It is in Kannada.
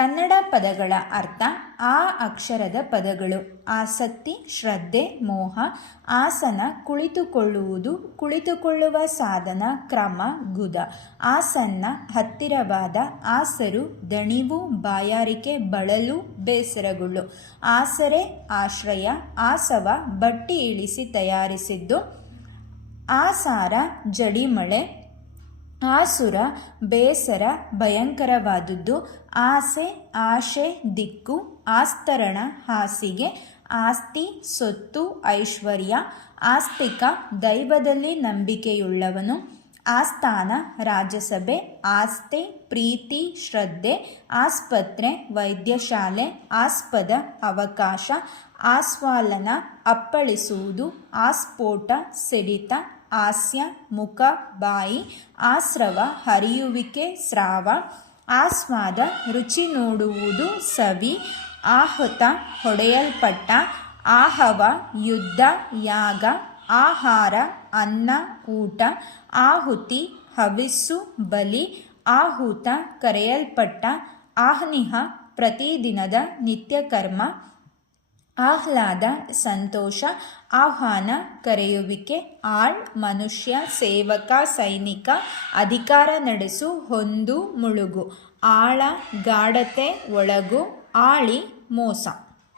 ಕನ್ನಡ ಪದಗಳ ಅರ್ಥ ಆ ಅಕ್ಷರದ ಪದಗಳು. ಆಸಕ್ತಿ, ಶ್ರದ್ಧೆ, ಮೋಹ. ಆಸನ, ಕುಳಿತುಕೊಳ್ಳುವುದು, ಕುಳಿತುಕೊಳ್ಳುವ ಸಾಧನ, ಕ್ರಮ, ಗುದ. ಆಸನ್ನ, ಹತ್ತಿರವಾದ. ಆಸರು, ದಣಿವು, ಬಾಯಾರಿಕೆ, ಬಳಲು, ಬೇಸರಗೊಳ್ಳು. ಆಸರೆ, ಆಶ್ರಯ. ಆಸವ, ಬಟ್ಟಿ ಇಳಿಸಿ ತಯಾರಿಸಿದ್ದು. ಆಸಾರ, ಜಡಿಮಳೆ. ಆಸುರ, ಬೇಸರ, ಭಯಂಕರವಾದುದು. ಆಸೆ, ಆಶೆ, ದಿಕ್ಕು. ಆಸ್ತರಣ, ಹಾಸಿಗೆ. ಆಸ್ತಿ, ಸೊತ್ತು, ಐಶ್ವರ್ಯ. ಆಸ್ತಿಕ, ದೈವದಲ್ಲಿ ನಂಬಿಕೆಯುಳ್ಳವನು. ಆಸ್ಥಾನ, ರಾಜಸಭೆ. ಆಸ್ತೆ, ಪ್ರೀತಿ, ಶ್ರದ್ಧೆ. ಆಸ್ಪತ್ರೆ, ವೈದ್ಯಶಾಲೆ. ಆಸ್ಪದ, ಅವಕಾಶ. ಆಸ್ವಾಲನ, ಅಪ್ಪಳಿಸುವುದು. ಆಸ್ಫೋಟ, ಸಿಡಿತ. ಹಾಸ್ಯ, ಮುಖ, ಬಾಯಿ. ಆಸ್ರವ, ಹರಿಯುವಿಕೆ, ಸ್ರಾವ. ಆಸ್ವಾದ, ರುಚಿ ನೋಡುವುದು, ಸವಿ. ಆಹುತ, ಹೊಡೆಯಲ್ಪಟ್ಟ. ಆಹವ, ಯುದ್ಧ, ಯಾಗ. ಆಹಾರ, ಅನ್ನ, ಊಟ. ಆಹುತಿ, ಹವಿಸ್ಸು, ಬಲಿ. ಆಹುತ, ಕರೆಯಲ್ಪಟ್ಟ. ಆಹ್ನಿಹ, ಪ್ರತಿದಿನದ ನಿತ್ಯಕರ್ಮ. ಆಹ್ಲಾದ, ಸಂತೋಷ. ಆಹ್ವಾನ, ಕರೆಯುವಿಕೆ. ಆಳ್, ಮನುಷ್ಯ, ಸೇವಕ, ಸೈನಿಕ. ಅಧಿಕಾರ ನಡೆಸು, ಹೊಂದು, ಮುಳುಗು. ಆಳ, ಗಾಢತೆ, ಒಳಗು. ಆಳಿ, ಮೋಸ.